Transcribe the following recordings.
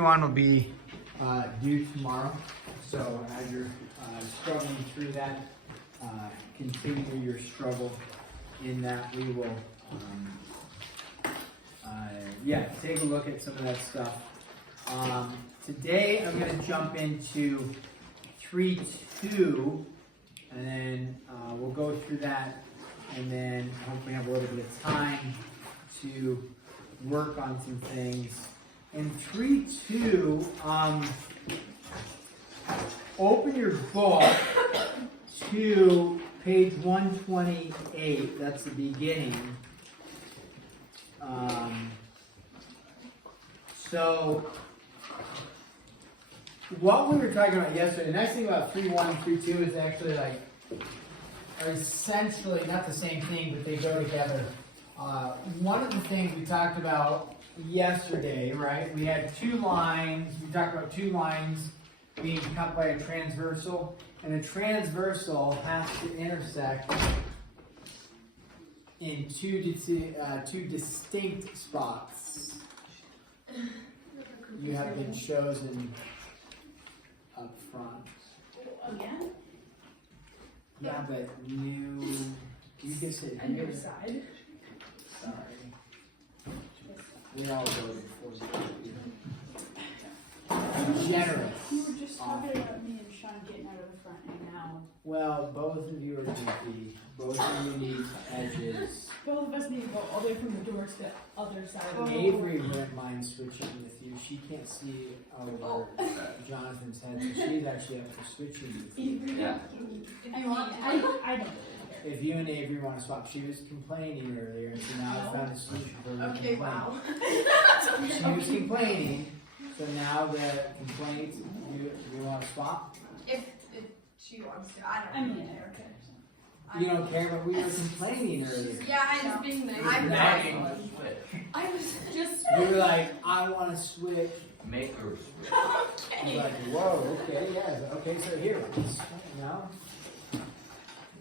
3-1 will be due tomorrow. So as you're struggling through that, continue your struggle in that. We will, take a look at some of that stuff. Today I'm going to jump into 3-2, and then we'll go through that, and then hopefully have a little bit of time to work on some things. In 3-2, open your book to page 128. That's the beginning. So what we were talking about yesterday, the nice thing about 3-1 and 3-2 is actually like are essentially not the same thing, but they go together. One of the things we talked about yesterday, right? We had two lines. We talked about two lines being cut by a transversal, and a transversal has to intersect in two distinct spots. You have been chosen up front. Again? Yeah, but you can sit On here. your side? Sorry. We all voted for you. Generous. You were just talking about me and Sean getting out of the front, and now Well, both of you are goofy. Both of you need edges. both of us need to go all the way from the door to the other side of the door. Avery wouldn't mind switching with you. She can't see over Jonathan's head, so she's actually up for switching with you. Avery, Yeah. I don't really care. If you and Avery want to swap, she was complaining earlier, and so now I found a solution for her Okay, complaint. wow. She was complaining, so now the complaint, you want to swap? If she wants to, I I don't mean, really I care. don't care. You don't care, but we were complaining earlier. Yeah, I was being nice. Nagging I'm to switch. I was just You were like, I want to switch. Make her switch. I was okay. like, whoa, okay, yeah, okay, so here, no?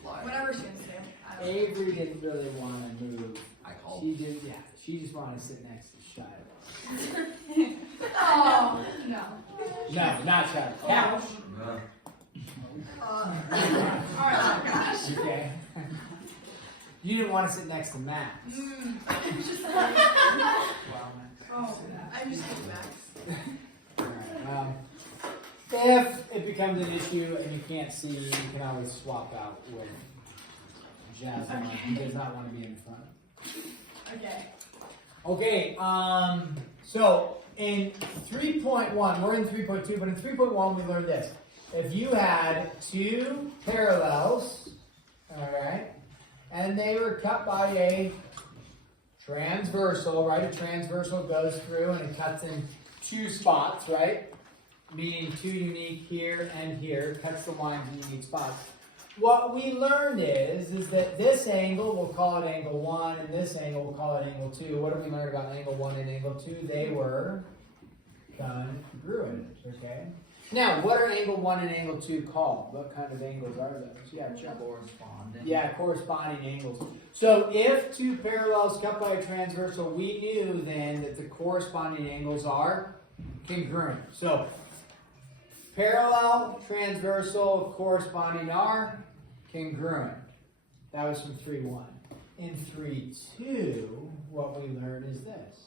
Lie. Whatever she wants to do. I don't Avery didn't really want to move. I called. She did, yeah, she just wanted to sit next to Shiloh. Oh, no. No, not Shiloh, couch. No. Alright, gosh. Okay. You didn't want to sit next to Max. I'm just like, Wow, Max. oh, I'm just like Max. Alright, if it becomes an issue and you can't see, you can always swap out with Jasmine. He does not want to be in front. Okay. Okay, so in 3.1, we're in 3.2, but in 3.1 we learned this. If you had two parallels, alright, and they were cut by a transversal, right? A transversal goes through and it cuts in two spots, right? Meaning two unique here and here, cuts the lines in unique spots. What we learned is that this angle, we'll call it angle 1, and this angle, we'll call it angle 2. What did we learn about angle 1 and angle 2? They were congruent, okay? Now, what are angle 1 and angle 2 called? What kind of angles are those? Yeah, Chuck. Corresponding. Yeah, corresponding angles. So if two parallels cut by a transversal, we knew then that the corresponding angles are congruent. So parallel, transversal, corresponding are congruent. That was from 3.1. In 3.2, what we learned is this.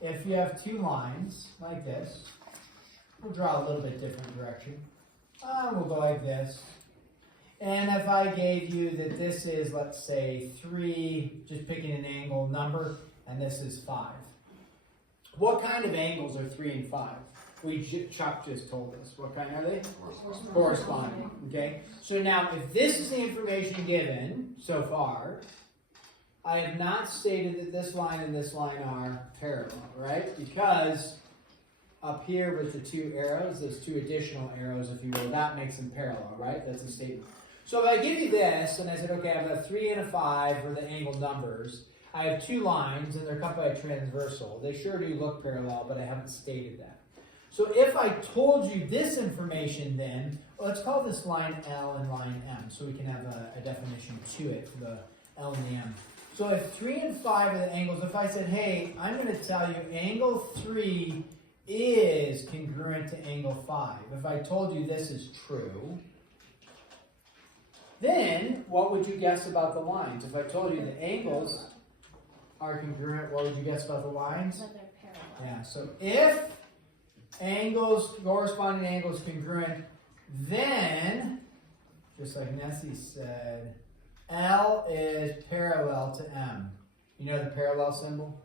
If you have two lines like this, we'll draw a little bit different direction. We'll go like this. And if I gave you that this is, let's say, 3, just picking an angle number, and this is 5. What kind of angles are 3 and 5? Chuck just told us. What kind are they? Corresponding. Okay? So now, if this is the information given so far, I have not stated that this line and this line are parallel, right? Because up here with the two arrows, those two additional arrows, if you will, that makes them parallel, right? That's a statement. So if I give you this, and I said, okay, I've got a 3 and a 5 for the angle numbers. I have two lines, and they're cut by a transversal. They sure do look parallel, but I haven't stated that. So if I told you this information then, let's call this line L and line M, so we can have a definition to it for the L and the M. So if 3 and 5 are the angles, if I said, hey, I'm going to tell you angle 3 is congruent to angle 5. If I told you this is true, then what would you guess about the lines? If I told you the angles are congruent, what would you guess about the lines? But they're parallel. Yeah, so if corresponding angles congruent, then, just like Nessie said, L is parallel to M. You know the parallel symbol?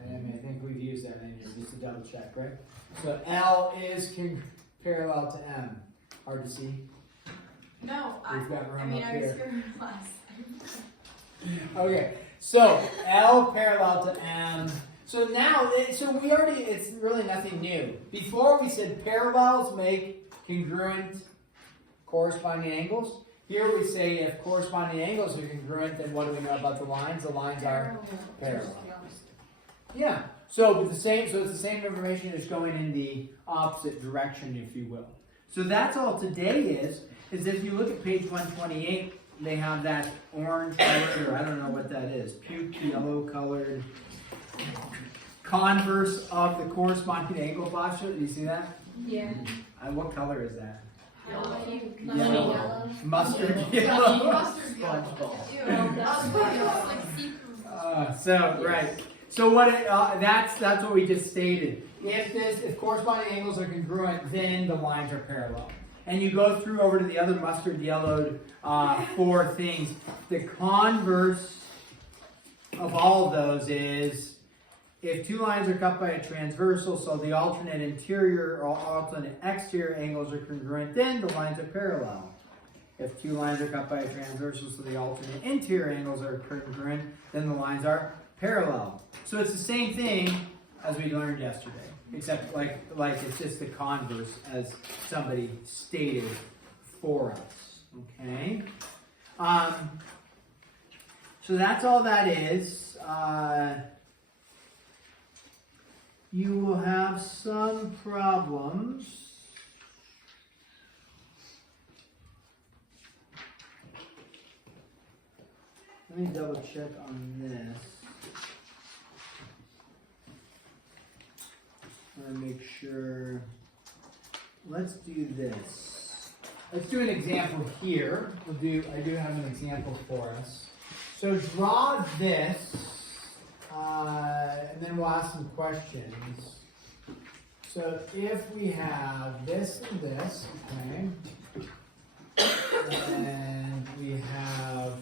I think we've used that in here just to double check, right? So L is parallel to M. Hard to see? No, We've got room I mean, up I was here. here last time. Okay, so L parallel to M. So now, it's really nothing new. Before we said parallels make congruent corresponding angles. Here we say if corresponding angles are congruent, then what do we know about the lines? The lines are parallel. Yeah. So it's the same information, just going in the opposite direction, if you will. So that's all today is if you look at page 128, they have that orange colored, or I don't know what that is, puke yellow colored converse of the corresponding angle postulate. Do you see that? Yeah. What color is that? Yellow. Mustard yellow. Mustard yellow. SpongeBob. Ew. Oh, that's It's like see-through. So right. So what? That's what we just stated. If corresponding angles are congruent, then the lines are parallel. And you go through over to the other mustard yellowed 4 things. The converse of all of those is if 2 lines are cut by a transversal, so the alternate interior or alternate exterior angles are congruent, then the lines are parallel. If 2 lines are cut by a transversal, so the alternate interior angles are congruent, then the lines are parallel. So it's the same thing as we learned yesterday, except like it's just the converse as somebody stated for us. Okay. So that's all that is. You will have some problems. Let me double check on this. I want to make sure. Let's do this. Let's do an example here. I do have an example for us. So draw this, and then we'll ask some questions. So if we have this and this, okay, and we have,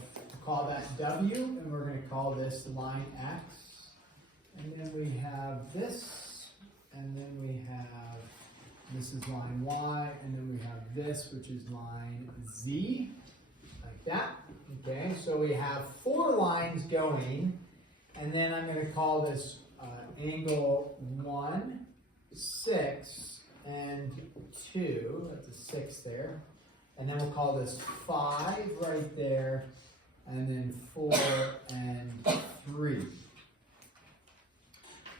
call that W, and we're going to call this line X, and then we have this, and then we have, this is line Y, and then we have this, which is line Z, like that. Okay, so we have 4 lines going, and then I'm going to call this angle 1, 6, and 2. That's a 6 there. And then we'll call this 5 right there, and then 4 and 3.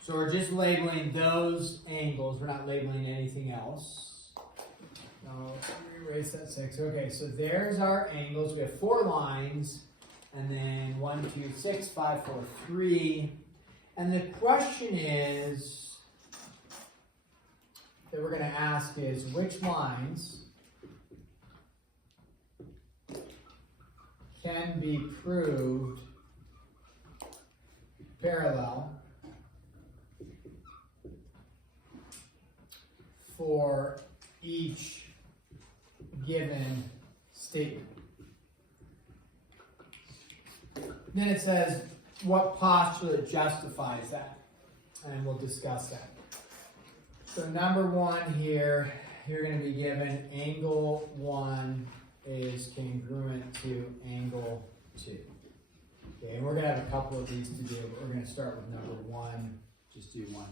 So we're just labeling those angles. We're not labeling anything else. No, erase that 6. Okay, so there's our angles. We have 4 lines, and then 1, 2, 6, 5, 4, 3. And the question is that we're going to ask is which lines can be proved parallel for each given statement. Then it says what postulate justifies that, and we'll discuss that. So number 1 here, you're going to be given angle 1 is congruent to angle 2. Okay, and we're going to have a couple of these to do, but we're going to start with number 1. Just do 1.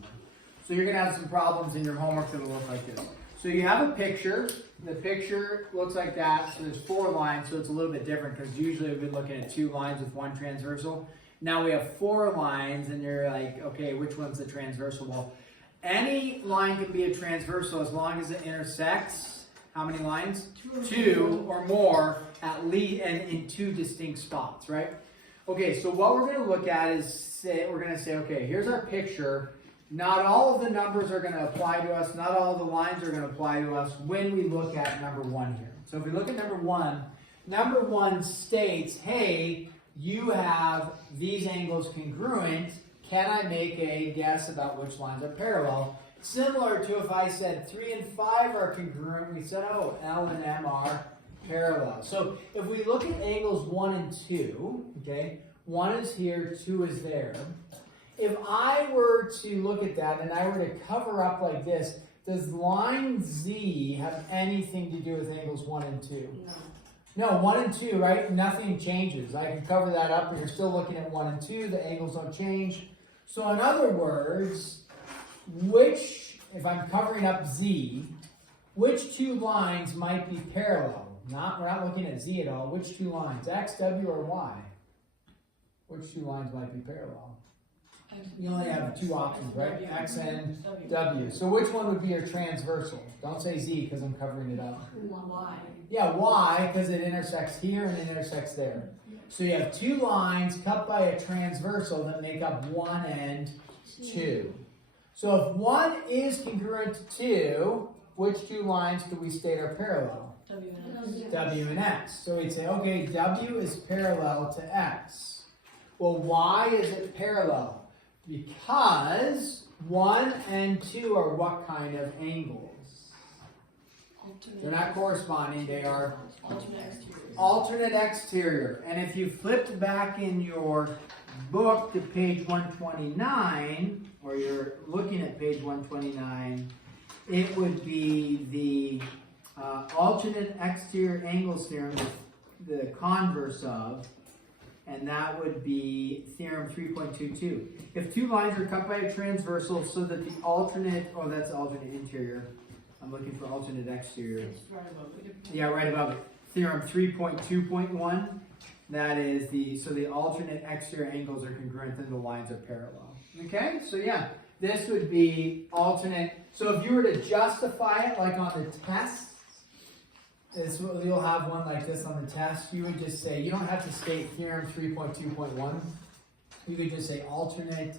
So you're going to have some problems in your homework that will look like this. So you have a picture. The picture looks like that. So there's 4 lines, so it's a little bit different because usually we've been looking at 2 lines with 1 transversal. Now we have 4 lines, and you're like, okay, which one's the transversal? Well, any line can be a transversal as long as it intersects how many lines? 2 or more at least, and in 2 distinct spots, right? Okay, so what we're going to look at is we're going to say, okay, here's our picture. not all of the numbers are going to apply to us, not all of the lines are going to apply to us when we look at number 1 here. So if we look at number 1 states, hey, you have these angles congruent. Can I make a guess about which lines are parallel? Similar to if I said 3 and 5 are congruent, we said, oh, L and M are parallel. So if we look at angles 1 and 2, okay, 1 is here, 2 is there. If I were to look at that and I were to cover up like this, does line Z have anything to do with angles 1 and 2? No, 1 and 2, right? Nothing changes. I can cover that up, but you're still looking at 1 and 2. The angles don't change. So in other words, if I'm covering up Z, which 2 lines might be parallel? We're not looking at Z at all. Which 2 lines? X, W, or Y? Which 2 lines might be parallel? You only have 2 options, right? X and W. So which one would be your transversal? Don't say Z because I'm covering it up. Y. Yeah, Y because it intersects here and it intersects there. So you have 2 lines cut by a transversal that make up 1 and 2. So if 1 is congruent to 2, which 2 lines could we state are parallel? W and X. W and X. So we'd say, okay, W is parallel to X. Well, why is it parallel? Because 1 and 2 are what kind of angles? They're not corresponding, they are Alternate exterior. alternate exterior. And if you flipped back in your book to page 129, or you're looking at page 129, it would be the alternate exterior angles theorem, the converse of, and that would be theorem 3.22. If 2 lines are cut by a transversal so that the alternate, oh, that's alternate interior. I'm looking for alternate exterior. It's right above it. Yeah, right above it. Theorem 3.2.1. That is so the alternate exterior angles are congruent and the lines are parallel. Okay, so yeah, this would be alternate. So if you were to justify it like on the test, you'll have one like this on the test. You would just say, you don't have to state theorem 3.2.1. You could just say alternate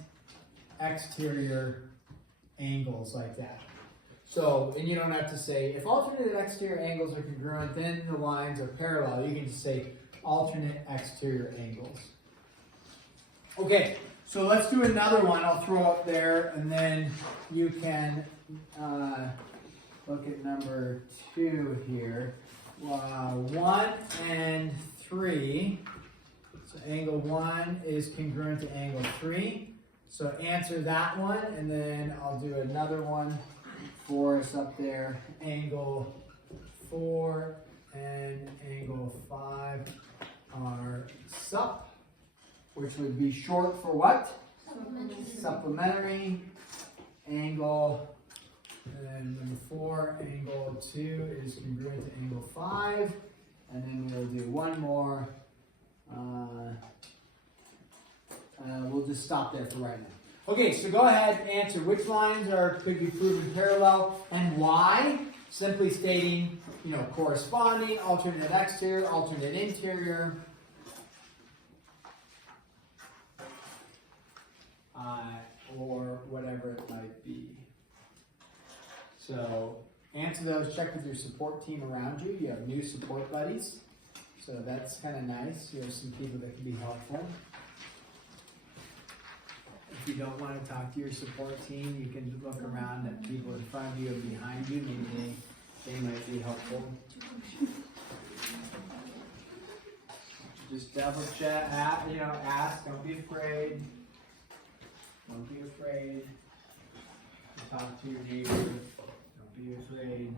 exterior angles like that. So, and you don't have to say, if alternate exterior angles are congruent, then the lines are parallel. You can just say alternate exterior angles. Okay, so let's do another one. I'll throw up there, and then you can look at number 2 here. 1 and 3. So angle 1 is congruent to angle 3. So answer that one, and then I'll do another one for us up there. Angle 4 and angle 5 are sup, which would be short for what? Supplementary. Angle, and number 4, angle 2 is congruent to angle 5. And then we'll do one more. We'll just stop there for right now. Okay, so go ahead and answer which lines could be proven parallel and why. Simply stating, corresponding, alternate exterior, alternate interior. Or whatever it might be. So answer those, check with your support team around you. You have new support buddies. So that's kind of nice. You have some people that can be helpful. If you don't want to talk to your support team, you can look around at people in front of you and behind you. Maybe they might be helpful. Just double check, ask, don't be afraid. Don't be afraid to talk to your neighbor. Don't be afraid.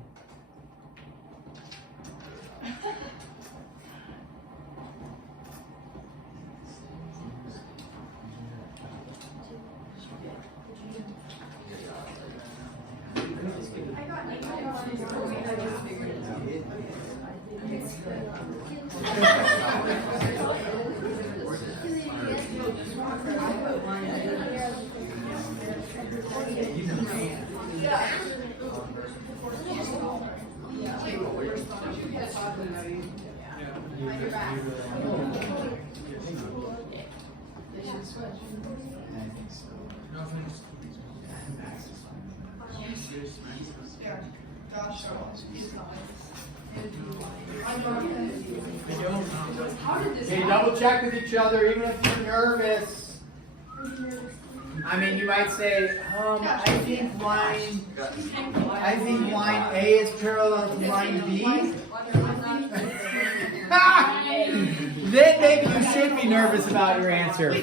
Okay, double check with each other, even if you're nervous. I mean, you might say, I think line A is parallel to line B. Then maybe you should be nervous about your answer.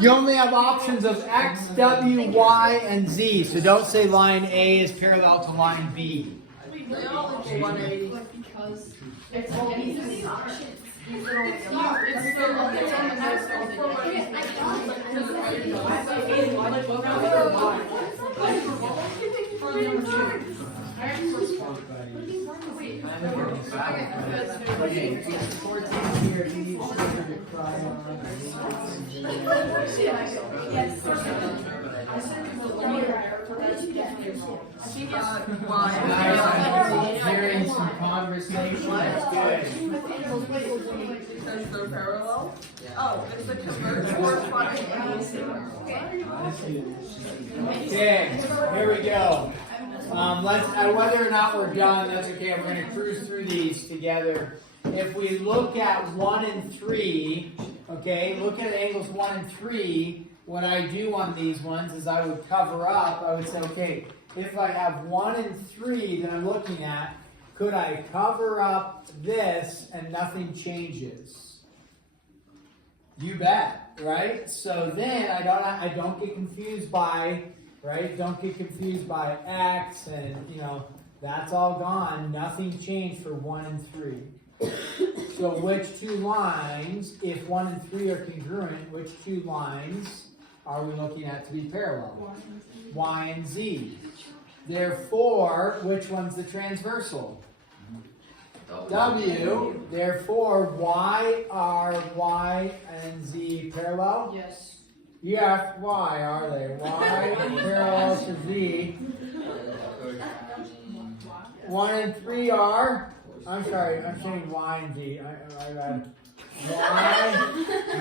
You only have options of X, W, Y, and Z. So don't say line A is parallel to line B. They all equal 180. Because it's all these options. It's not, it's Hearing some conversation, that's good. Because they're parallel? Oh, it's the convergent corresponding angles. Okay, here we go. Whether or not we're done, that's okay. We're going to cruise through these together. If we look at 1 and 3, okay, look at angles 1 and 3, what I do on these ones is I would cover up. I would say, okay, if I have 1 and 3 that I'm looking at, could I cover up this and nothing changes? You bet, right? So then I don't get confused by, right? Don't get confused by X and, that's all gone. Nothing changed for 1 and 3. So which two lines, if 1 and 3 are congruent, which two lines are we looking at to be parallel? Y and Z. Therefore, which one's the transversal? W. Therefore, why are Y and Z parallel? Yes. Yes, why are they? Y parallel to Z. 1 and 3 are? I'm sorry, I'm saying Y and Z.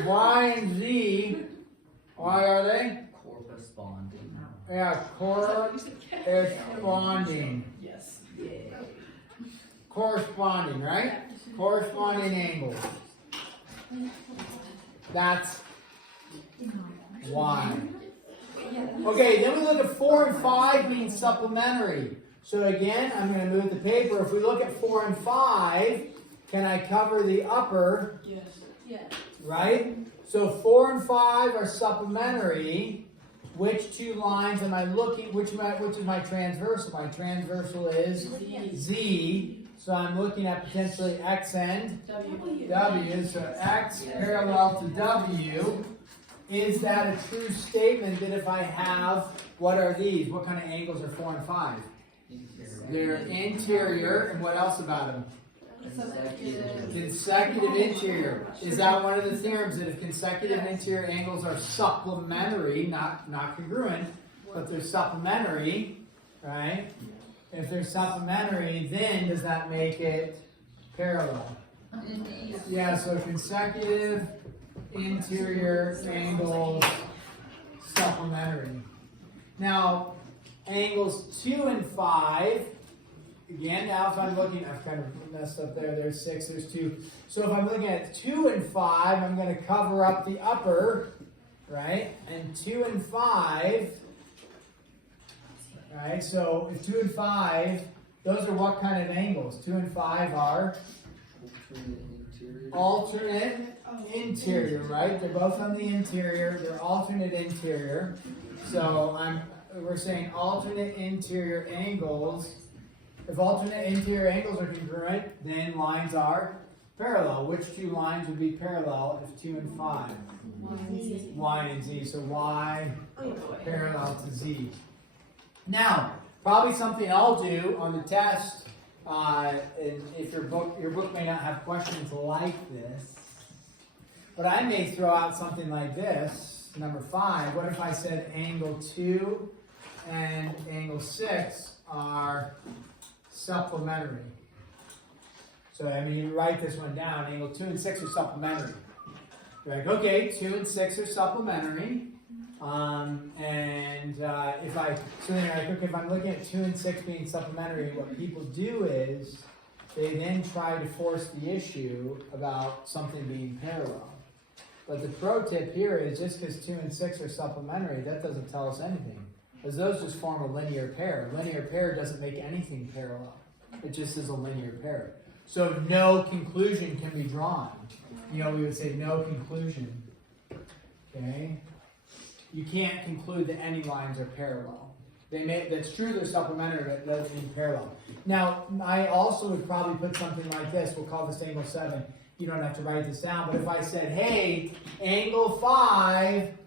Y and Z. Why are they? Corresponding. Yeah, corresponding. Yes. Corresponding, right? Corresponding angles. That's Y. Okay, then we look at 4 and 5 being supplementary. So again, I'm going to move the paper. If we look at 4 and 5, can I cover the upper? Yes. Yes. Right? So 4 and 5 are supplementary. Which two lines am I looking? Which is my transversal? My transversal is Z. So I'm looking at potentially X and W. So X parallel to W. Is that a true statement that if I have, what are these? What kind of angles are 4 and 5? They're interior, and what else about them? Consecutive interior. Is that one of the theorems that if consecutive interior angles are supplementary, not congruent, but they're supplementary, right? If they're supplementary, then does that make it parallel? Yeah, so consecutive interior angles supplementary. Now, angles 2 and 5, again, now if I'm looking, I've kind of messed up there, there's 6, there's 2. So if I'm looking at 2 and 5, I'm going to cover up the upper, right? And 2 and 5, right? So if 2 and 5, those are what kind of angles? 2 and 5 are alternate interior, right? They're both on the interior. They're alternate interior. So we're saying alternate interior angles. If alternate interior angles are congruent, then lines are parallel. Which two lines would be parallel if 2 and 5? Y and Z. So Y parallel to Z. Now, probably something I'll do on the test, and if your book may not have questions like this, but I may throw out something like this, number 5. What if I said angle 2 and angle 6 are supplementary? So, I mean, you write this one down. Angle 2 and 6 are supplementary. You're like, okay, 2 and 6 are supplementary. If I'm looking at 2 and 6 being supplementary, what people do is they then try to force the issue about something being parallel. But the pro tip here is just because 2 and 6 are supplementary, that doesn't tell us anything. Because those just form a linear pair. A linear pair doesn't make anything parallel. It just is a linear pair. So no conclusion can be drawn. We would say no conclusion. Okay? You can't conclude that any lines are parallel. That's true, they're supplementary, but it doesn't mean parallel. Now, I also would probably put something like this. We'll call this angle 7. You don't have to write this down, but if I said, hey, angle 5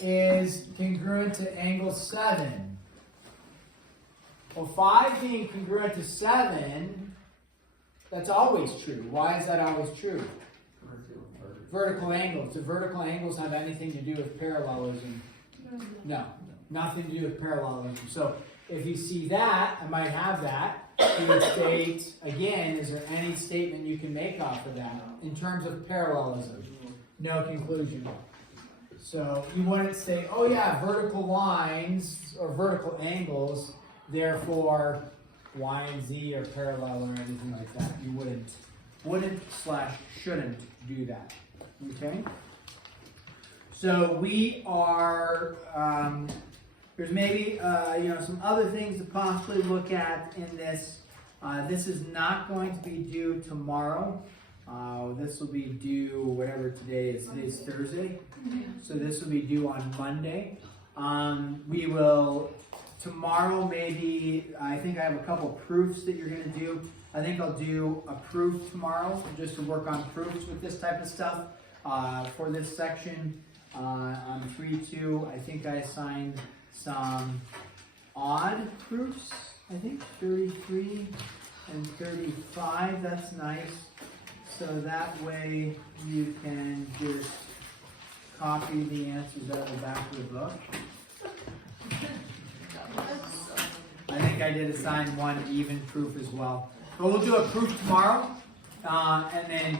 is congruent to angle 7. Well, 5 being congruent to 7, that's always true. Why is that always true? Vertical angles. Do vertical angles have anything to do with parallelism? No, nothing to do with parallelism. So if you see that, I might have that. You would state, again, is there any statement you can make off of that in terms of parallelism? No conclusion. So you wouldn't say, oh yeah, vertical lines or vertical angles, therefore Y and Z are parallel or anything like that. You wouldn't/shouldn't do that. Okay? So we are, there's maybe, some other things to possibly look at in this. This is not going to be due tomorrow. This will be due, whatever today is. Today's Thursday. So this will be due on Monday. We will, tomorrow maybe, I think I have a couple proofs that you're going to do. I think I'll do a proof tomorrow just to work on proofs with this type of stuff for this section. On 3-2, I think I assigned some odd proofs. I think 33 and 35, that's nice. So that way you can just copy the answers out of the back of the book. I think I did assign one even proof as well. But we'll do a proof tomorrow, and then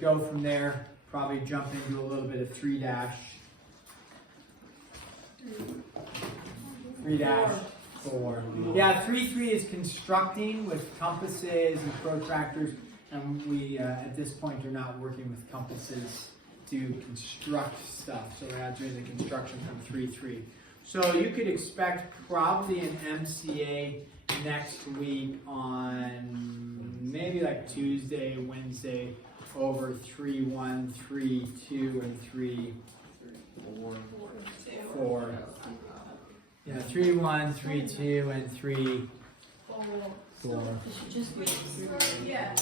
go from there. Probably jump into a little bit of 3-4. Yeah, 3-3 is constructing with compasses and protractors, and we at this point are not working with compasses to construct stuff. So we're not doing the construction from 3-3. So you could expect probably an MCA next week on maybe like Tuesday, Wednesday, over 3-1, 3-2, and 3-4. Yeah, 3-1, 3-2, and 3-4. Yeah.